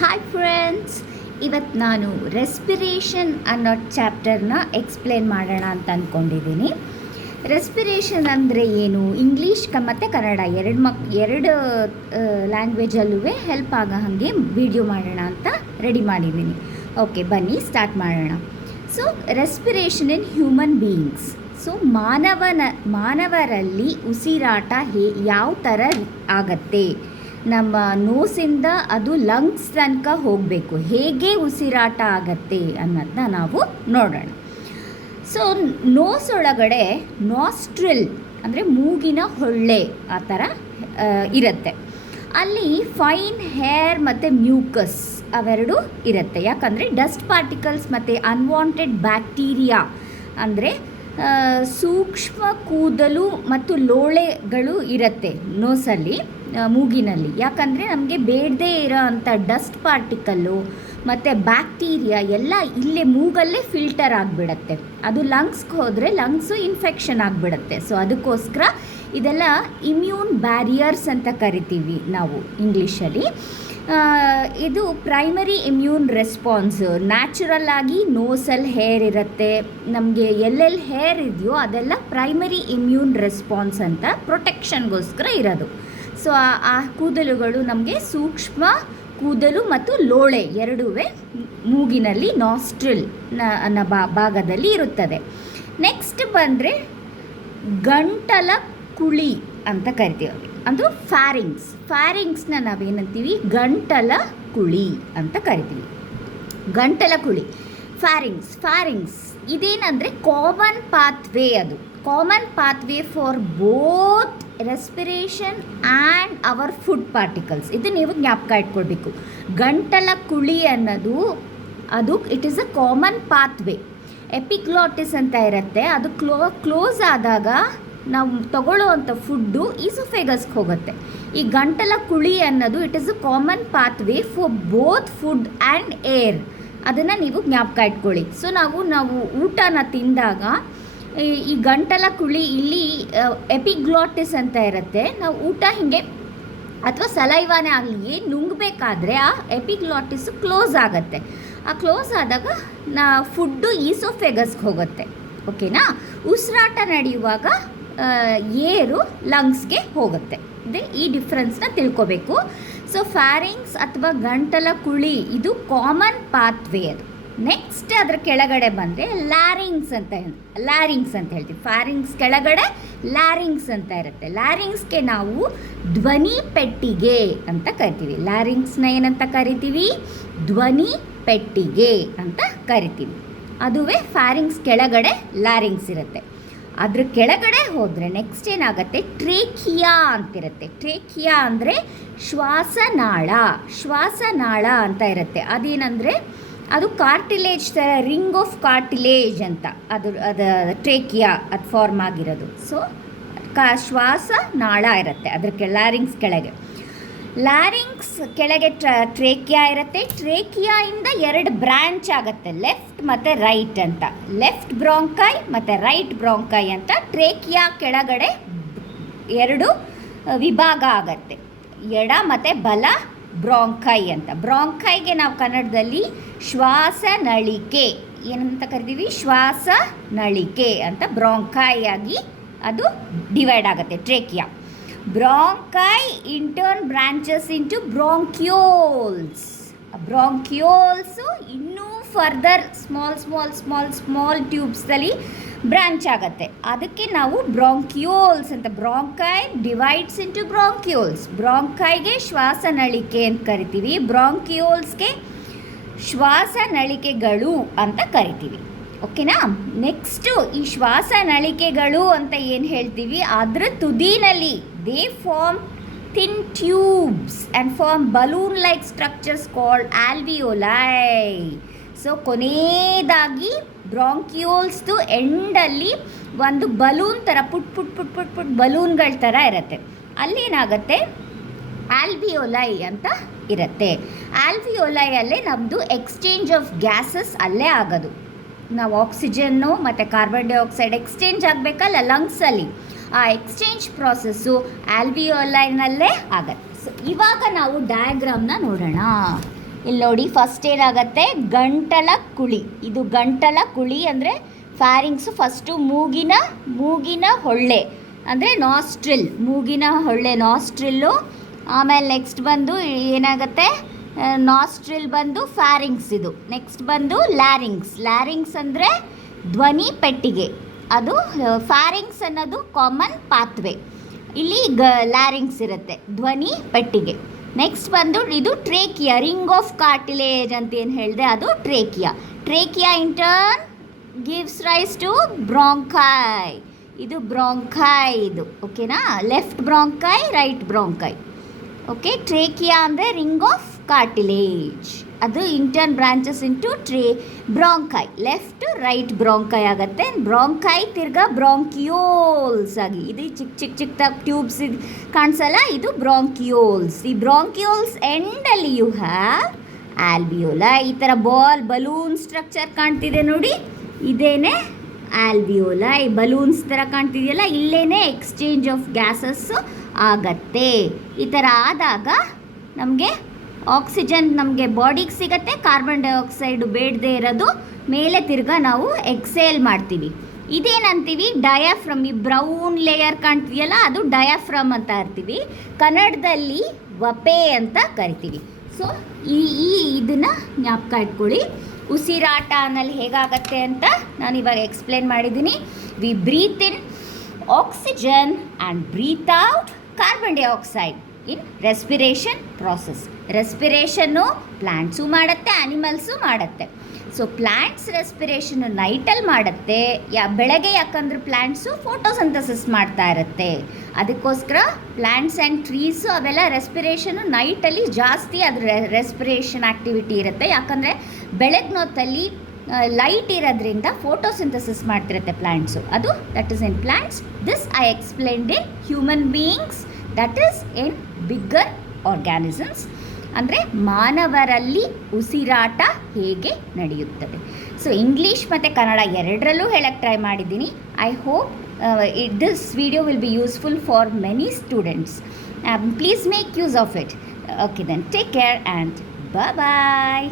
Hi friends, ಇವತ್ತು ನಾನು respiration ಅನ್ನೋ ಚಾಪ್ಟರ್ನ ಎಕ್ಸ್ಪ್ಲೇನ್ ಮಾಡೋಣ ಅಂತ ಅಂದ್ಕೊಂಡಿದ್ದೀನಿ. ರೆಸ್ಪಿರೇಷನ್ ಅಂದರೆ ಏನು, ಇಂಗ್ಲೀಷ್ ಮತ್ತು ಕನ್ನಡ ಎರಡು ಲ್ಯಾಂಗ್ವೇಜಲ್ಲೂ ಹೆಲ್ಪ್ ಆಗೋ ಹಾಗೆ ವಿಡಿಯೋ ಮಾಡೋಣ ಅಂತ ರೆಡಿ ಮಾಡಿದ್ದೀನಿ. ಓಕೆ, ಬನ್ನಿ ಸ್ಟಾರ್ಟ್ ಮಾಡೋಣ. So respiration in human beings. So ಮಾನವರಲ್ಲಿ ಉಸಿರಾಟ ಯಾವ ಥರ ಆಗತ್ತೆ, ನಮ್ಮ ನೋಸಿಂದ ಅದು ಲಂಗ್ಸ್ ತನಕ ಹೋಗಬೇಕು, ಹೇಗೆ ಉಸಿರಾಟ ಆಗತ್ತೆ ಅನ್ನೋದನ್ನ ನಾವು ನೋಡೋಣ. ಸೊ ನೋಸ್ ಒಳಗಡೆ ನಾಸ್ಟ್ರಿಲ್ ಅಂದರೆ ಮೂಗಿನ ಹೊಳ್ಳೆ ಆ ಥರ ಇರುತ್ತೆ. ಅಲ್ಲಿ ಫೈನ್ ಹೇರ್ ಮತ್ತು ಮ್ಯೂಕಸ್ ಅವೆರಡು ಇರುತ್ತೆ. ಯಾಕಂದರೆ ಡಸ್ಟ್ ಪಾರ್ಟಿಕಲ್ಸ್ ಮತ್ತು ಅನ್ವಾಂಟೆಡ್ ಬ್ಯಾಕ್ಟೀರಿಯಾ ಅಂದರೆ ಸೂಕ್ಷ್ಮ ಕೂದಲು ಮತ್ತು ಲೋಳೆಗಳು ಇರುತ್ತೆ ನೋಸಲ್ಲಿ, ಮೂಗಿನಲ್ಲಿ. ಯಾಕಂದರೆ ನಮಗೆ ಬೇಡದೇ ಇರೋ ಅಂಥ ಡಸ್ಟ್ ಪಾರ್ಟಿಕಲ್ಲು ಮತ್ತು ಬ್ಯಾಕ್ಟೀರಿಯಾ ಎಲ್ಲ ಇಲ್ಲೇ ಮೂಗಲ್ಲೇ ಫಿಲ್ಟರ್ ಆಗಿಬಿಡತ್ತೆ. ಅದು ಲಂಗ್ಸ್ಗೆ ಹೋದರೆ ಲಂಗ್ಸು ಇನ್ಫೆಕ್ಷನ್ ಆಗಿಬಿಡತ್ತೆ. ಸೊ ಅದಕ್ಕೋಸ್ಕರ ಇದೆಲ್ಲ ಇಮ್ಯೂನ್ ಬ್ಯಾರಿಯರ್ಸ್ ಅಂತ ಕರಿತೀವಿ ನಾವು ಇಂಗ್ಲೀಷಲ್ಲಿ. ಇದು ಪ್ರೈಮರಿ ಇಮ್ಯೂನ್ ರೆಸ್ಪಾನ್ಸ್. ನ್ಯಾಚುರಲ್ ಆಗಿ ನೋಸಲ್ಲಿ ಹೇರ್ ಇರುತ್ತೆ, ನಮಗೆ ಎಲ್ಲೆಲ್ಲಿ ಹೇರ್ ಇದೆಯೋ ಅದೆಲ್ಲ ಪ್ರೈಮರಿ ಇಮ್ಯೂನ್ ರೆಸ್ಪಾನ್ಸ್ ಅಂತ ಪ್ರೊಟೆಕ್ಷನ್ಗೋಸ್ಕರ ಇರೋದು. ಸೊ ಆ ಕೂದಲುಗಳು ನಮಗೆ ಸೂಕ್ಷ್ಮ ಕೂದಲು ಮತ್ತು ಲೋಳೆ ಎರಡೂ ಮೂಗಿನಲ್ಲಿ ನಾಸ್ಟ್ರಿಲ್ ಅನ್ನೋ ಭಾಗದಲ್ಲಿ ಇರುತ್ತದೆ. ನೆಕ್ಸ್ಟ್ ಬಂದರೆ ಗಂಟಲ ಕುಳಿ ಅಂತ ಕರಿತೀವಿ, ಅದು ಫ್ಯಾರಿಂಗ್ಸ್ನ ನಾವೇನಂತೀವಿ ಗಂಟಲ ಕುಳಿ ಅಂತ ಕರಿತೀವಿ. ಗಂಟಲ ಕುಳಿ ಫ್ಯಾರಿಂಗ್ಸ್ ಇದೇನಂದರೆ ಕಾಮನ್ ಪಾತ್ವೇ. ಅದು common pathway for both respiration and our food particles. ಇದು ನೀವು ಜ್ಞಾಪಕ ಇಟ್ಕೊಳ್ಬೇಕು. ಗಂಟಲ ಕುಳಿ ಅನ್ನೋದು ಅದು it is a common pathway. Epiglottis ಅಂತ ಇರುತ್ತೆ, ಅದು ಕ್ಲೋಸ್ ಆದಾಗ ನಾವು ತಗೊಳ್ಳೋವಂಥ ಫುಡ್ಡು ಈಸೋಫೇಗಸ್ಗೆ ಹೋಗುತ್ತೆ. ಈ ಗಂಟಲ ಕುಳಿ ಅನ್ನೋದು it is a common pathway for both food and air. ಅದನ್ನು ನೀವು ಜ್ಞಾಪಕ ಇಟ್ಕೊಳ್ಳಿ. ಸೊ ನಾವು ಊಟನ ತಿಂದಾಗ ಈ ಗಂಟಲ ಕುಳಿ ಇಲ್ಲಿ ಎಪಿಗ್ಲಾಟಿಸ್ ಅಂತ ಇರುತ್ತೆ. ನಾವು ಊಟ ಹೀಗೆ ಅಥವಾ ಸಲೈವಾನೇ ಆಗಲಿ ನುಂಗಬೇಕಾದ್ರೆ ಆ ಎಪಿಗ್ಲಾಟಿಸು ಕ್ಲೋಸ್ ಆಗುತ್ತೆ. ಆ ಕ್ಲೋಸ್ ಆದಾಗ ಫುಡ್ಡು ಈಸೋಫೆಗಸ್ಗೆ ಹೋಗುತ್ತೆ. ಓಕೆನಾ? ಉಸಿರಾಟ ನಡೆಯುವಾಗ ಏರು ಲಂಗ್ಸ್ಗೆ ಹೋಗುತ್ತೆ. ಈ ಡಿಫ್ರೆನ್ಸ್ನ ತಿಳ್ಕೊಬೇಕು. ಸೊ ಫ್ಯಾರಿಂಗ್ಸ್ ಅಥವಾ ಗಂಟಲ ಕುಳಿ ಇದು ಕಾಮನ್ ಪಾತ್ವೇ. ಅದು ನೆಕ್ಸ್ಟ್ ಅದರ ಕೆಳಗಡೆ ಬಂದರೆ ಲ್ಯಾರಿಂಗ್ಸ್ ಅಂತ ಹೇಳ್ತೀವಿ. ಫ್ಯಾರಿಂಗ್ಸ್ ಕೆಳಗಡೆ ಲ್ಯಾರಿಂಗ್ಸ್ ಅಂತ ಇರುತ್ತೆ. ಲ್ಯಾರಿಂಗ್ಸ್ಗೆ ನಾವು ಧ್ವನಿ ಪೆಟ್ಟಿಗೆ ಅಂತ ಕರಿತೀವಿ. ಲ್ಯಾರಿಂಗ್ಸ್ನ ಏನಂತ ಕರಿತೀವಿ? ಧ್ವನಿ ಪೆಟ್ಟಿಗೆ ಅಂತ ಕರಿತೀವಿ. ಅದುವೇ ಫ್ಯಾರಿಂಗ್ಸ್ ಕೆಳಗಡೆ ಲ್ಯಾರಿಂಗ್ಸ್ ಇರುತ್ತೆ. ಅದ್ರ ಕೆಳಗಡೆ ಹೋದರೆ ನೆಕ್ಸ್ಟ್ ಏನಾಗುತ್ತೆ? ಟ್ರೇಕಿಯಾ ಅಂತಿರುತ್ತೆ. ಟ್ರೇಕಿಯಾ ಅಂದರೆ ಶ್ವಾಸನಾಳ ಅಂತ ಇರುತ್ತೆ. ಅದೇನಂದರೆ ಅದು ಕಾರ್ಟಿಲೇಜ್ ಥರ, ರಿಂಗ್ ಆಫ್ ಕಾರ್ಟಿಲೇಜ್ ಅಂತ ಅದು ಟ್ರೇಕಿಯಾ ಅದು ಫಾರ್ಮ್ ಆಗಿರೋದು. ಸೊ ಶ್ವಾಸನಾಳ ಇರುತ್ತೆ ಅದ್ರ ಲ್ಯಾರಿಂಗ್ಸ್ ಕೆಳಗೆ. ಲ್ಯಾರಿಂಗ್ಸ್ ಕೆಳಗೆ ಟ್ರೇಕಿಯಾ ಇರುತ್ತೆ. ಟ್ರೇಕಿಯಾಯಿಂದ ಎರಡು ಬ್ರ್ಯಾಂಚ್ ಆಗುತ್ತೆ, ಲೆಫ್ಟ್ ಮತ್ತು ರೈಟ್ ಅಂತ. ಲೆಫ್ಟ್ ಬ್ರಾಂಕೈ ಮತ್ತು ರೈಟ್ ಬ್ರಾಂಕೈ ಅಂತ ಟ್ರೇಕಿಯಾ ಕೆಳಗಡೆ ಎರಡು ವಿಭಾಗ ಆಗತ್ತೆ, ಎಡ ಮತ್ತು ಬಲ ಬ್ರಾಂಕೈ ಅಂತ. ಬ್ರಾಂಕೈಗೆ ನಾವು ಕನ್ನಡದಲ್ಲಿ ಶ್ವಾಸನಳಿಕೆ ಏನಂತ ಕರಿತೀವಿ? ಶ್ವಾಸನಳಿಕೆ ಅಂತ ಬ್ರಾಂಕೈ ಆಗಿ ಅದು ಡಿವೈಡ್ ಆಗುತ್ತೆ trachea. Bronchi in turn branches into bronchioles. Bronchioles ಇನ್ನೂ ಫರ್ದರ್ ಸ್ಮಾಲ್ ಟ್ಯೂಬ್ಸಲ್ಲಿ ಬ್ರಾಂಚ್ ಆಗುತ್ತೆ. ಅದಕ್ಕೆ ನಾವು ಬ್ರಾಂಕ್ಯೂಲ್ಸ್ ಅಂತ. Bronchi divides into bronchioles. ಬ್ರಾಂಕೈಗೆ ಶ್ವಾಸನಳಿಕೆ ಅಂತ ಕರಿತೀವಿ, ಬ್ರಾಂಕ್ಯೂಲ್ಸ್ಗೆ ಶ್ವಾಸನಳಿಕೆಗಳು ಅಂತ ಕರಿತೀವಿ. ಓಕೆನಾ? ನೆಕ್ಸ್ಟು ಈ ಶ್ವಾಸನಳಿಕೆಗಳು ಅಂತ ಏನು ಹೇಳ್ತೀವಿ, ಅದರ ತುದಿನಲ್ಲಿ they form thin tubes and form balloon like structures called alveoli. So ಕೊನೆಯದಾಗಿ ಬ್ರಾಂಕ್ಯೂಲ್ಸ್ದು ಎಂಡಲ್ಲಿ ಒಂದು ಬಲೂನ್ ಥರ ಪುಟ್ ಬಲೂನ್ಗಳ ಥರ ಇರುತ್ತೆ. ಅಲ್ಲೇನಾಗುತ್ತೆ? ಆಲ್ವಿಯೋಲೈ ಅಂತ ಇರುತ್ತೆ. ಆಲ್ವಿಯೋಲೈಯಲ್ಲೇ ನಮ್ಮದು ಎಕ್ಸ್ಚೇಂಜ್ ಆಫ್ ಗ್ಯಾಸಸ್ ಅಲ್ಲೇ ಆಗೋದು. ನಾವು ಆಕ್ಸಿಜನ್ನು ಮತ್ತು ಕಾರ್ಬನ್ ಡೈಆಕ್ಸೈಡ್ ಎಕ್ಸ್ಚೇಂಜ್ ಆಗಬೇಕಲ್ಲ ಲಂಗ್ಸಲ್ಲಿ, ಆ ಎಕ್ಸ್ಚೇಂಜ್ ಪ್ರಾಸೆಸ್ಸು ಆಲ್ವಿಯೋಲೈನಲ್ಲೇ ಆಗತ್ತೆ. ಸೊ ಇವಾಗ ನಾವು ಡಯಾಗ್ರಾಮ್ನ ನೋಡೋಣ. ಇಲ್ಲಿ ನೋಡಿ, ಫಸ್ಟ್ ಏನಾಗುತ್ತೆ, ಗಂಟಲ ಕುಳಿ. ಇದು ಗಂಟಲ ಕುಳಿ ಅಂದರೆ ಫ್ಯಾರಿಂಗ್ಸು. ಫಸ್ಟು ಮೂಗಿನ ಹೊಳ್ಳೆ ಅಂದರೆ ನಾಸ್ಟ್ರಿಲ್, ಮೂಗಿನ ಹೊಳ್ಳೆ ನಾಸ್ಟ್ರಿಲ್ಲು. ಆಮೇಲೆ ನೆಕ್ಸ್ಟ್ ಬಂದು ಏನಾಗುತ್ತೆ, ನಾಸ್ಟ್ರಿಲ್ ಬಂದು ಫ್ಯಾರಿಂಗ್ಸ್. ಇದು ನೆಕ್ಸ್ಟ್ ಬಂದು ಲ್ಯಾರಿಂಗ್ಸ್ ಅಂದರೆ ಧ್ವನಿ ಪೆಟ್ಟಿಗೆ. ಅದು ಫ್ಯಾರಿಂಗ್ಸ್ ಅನ್ನೋದು ಕಾಮನ್ ಪಾತ್ವೆ. ಇಲ್ಲಿ ಲ್ಯಾರಿಂಗ್ಸ್ ಇರುತ್ತೆ, ಧ್ವನಿ ಪೆಟ್ಟಿಗೆ. ನೆಕ್ಸ್ಟ್ ಬಂದು ಇದು ಟ್ರೇಕಿಯಾ, ರಿಂಗ್ ಆಫ್ ಕಾರ್ಟಿಲೇಜ್ ಅಂತ ಏನು ಹೇಳಿದೆ, ಅದು trachea in turn gives rise to bronchi. ಇದು ಬ್ರಾಂಕೈ ಇದು, ಓಕೆನಾ. Left bronchi, right bronchi. Okay, trachea ಅಂದರೆ ರಿಂಗ್ ಆಫ್ ಕಾರ್ಟಿಲೇಜ್. ಅದು in turn branches into bronchi. Left right bronchi ಆಗುತ್ತೆ. ಬ್ರಾಂಕೈ ತಿರ್ಗಾ ಬ್ರಾಂಕಿಯೋಲ್ಸ್ ಆಗಿ, ಇದು ಚಿಕ್ಕದಾಗಿ ಟ್ಯೂಬ್ಸ್ ಕಾಣಿಸಲ್ಲ, ಇದು ಬ್ರಾಂಕಿಯೋಲ್ಸ್. ಈ ಬ್ರಾಂಕಿಯೋಲ್ಸ್ ಎಂಡಲ್ಲಿ ಯು ಹ್ಯಾವ್ ಆಲ್ವಿಯೋಲೈ. ಈ ಥರ ಬಲೂನ್ ಸ್ಟ್ರಕ್ಚರ್ ಕಾಣ್ತಿದೆ ನೋಡಿ, ಇದೇನೆ ಆಲ್ವಿಯೋಲೈ. ಬಲೂನ್ಸ್ ಥರ ಕಾಣ್ತಿದೆಯಲ್ಲ, ಇಲ್ಲೇನೆ ಎಕ್ಸ್ಚೇಂಜ್ ಆಫ್ ಗ್ಯಾಸಸ್ಸು ಆಗತ್ತೆ. ಈ ಥರ ಆದಾಗ ನಮಗೆ ಆಕ್ಸಿಜನ್ ನಮಗೆ ಬಾಡಿಗೆ ಸಿಗುತ್ತೆ, ಕಾರ್ಬನ್ ಡೈಆಕ್ಸೈಡು ಬೇಡದೇ ಇರೋದು ಮೇಲೆ ತಿರ್ಗಾ ನಾವು ಎಕ್ಸೇಲ್ ಮಾಡ್ತೀವಿ. ಇದೇನಂತೀವಿ, ಡಯಾಫ್ರಮ್. ಈ ಬ್ರೌನ್ ಲೇಯರ್ ಕಾಣ್ತೀಯಲ್ಲ, ಅದು ಡಯಾಫ್ರಮ್ ಅಂತ ಇರ್ತೀವಿ. ಕನ್ನಡದಲ್ಲಿ ವಪೆ ಅಂತ ಕರಿತೀವಿ. ಸೊ ಇದನ್ನು ಜ್ಞಾಪಕ ಇಟ್ಕೊಳ್ಳಿ. ಉಸಿರಾಟ ಅನ್ನಲ್ಲಿ ಹೇಗಾಗತ್ತೆ ಅಂತ ನಾನು ಇವಾಗ ಎಕ್ಸ್ಪ್ಲೇನ್ ಮಾಡಿದ್ದೀನಿ. We breathe in oxygen and breathe out carbon dioxide in respiration process. ರೆಸ್ಪಿರೇಷನ್ನು ಪ್ಲ್ಯಾಂಟ್ಸು ಮಾಡುತ್ತೆ, ಆ್ಯನಿಮಲ್ಸು ಮಾಡುತ್ತೆ. ಸೊ ಪ್ಲ್ಯಾಂಟ್ಸ್ ರೆಸ್ಪಿರೇಷನ್ನು ನೈಟಲ್ಲಿ ಮಾಡುತ್ತೆ, ಬೆಳಗ್ಗೆ. ಯಾಕಂದರೆ ಪ್ಲ್ಯಾಂಟ್ಸು ಫೋಟೋಸಿಂಥಸಿಸ್ ಮಾಡ್ತಾ ಇರುತ್ತೆ. ಅದಕ್ಕೋಸ್ಕರ ಪ್ಲ್ಯಾಂಟ್ಸ್ ಆ್ಯಂಡ್ ಟ್ರೀಸು ಅವೆಲ್ಲ ರೆಸ್ಪಿರೇಷನ್ನು ನೈಟಲ್ಲಿ ಜಾಸ್ತಿ ಅದ್ರ ರೆಸ್ಪಿರೇಷನ್ ಆ್ಯಕ್ಟಿವಿಟಿ ಇರುತ್ತೆ. ಯಾಕಂದರೆ ಬೆಳಗ್ನೊತ್ತಲ್ಲಿ ಲೈಟ್ ಇರೋದ್ರಿಂದ ಫೋಟೋಸಿಂಥಸಿಸ್ ಮಾಡ್ತಿರುತ್ತೆ ಪ್ಲ್ಯಾಂಟ್ಸು. ಅದು that is in plants. This I explained in human beings, that is in bigger organisms. ಅಂದರೆ ಮಾನವರಲ್ಲಿ ಉಸಿರಾಟ ಹೇಗೆ ನಡೆಯುತ್ತದೆ. ಸೊ ಇಂಗ್ಲೀಷ್ ಮತ್ತು ಕನ್ನಡ ಎರಡರಲ್ಲೂ ಹೇಳಕ್ಕೆ ಟ್ರೈ ಮಾಡಿದ್ದೀನಿ. I hope this video will be useful for many students. Please make use of it. Okay then, take care and bye.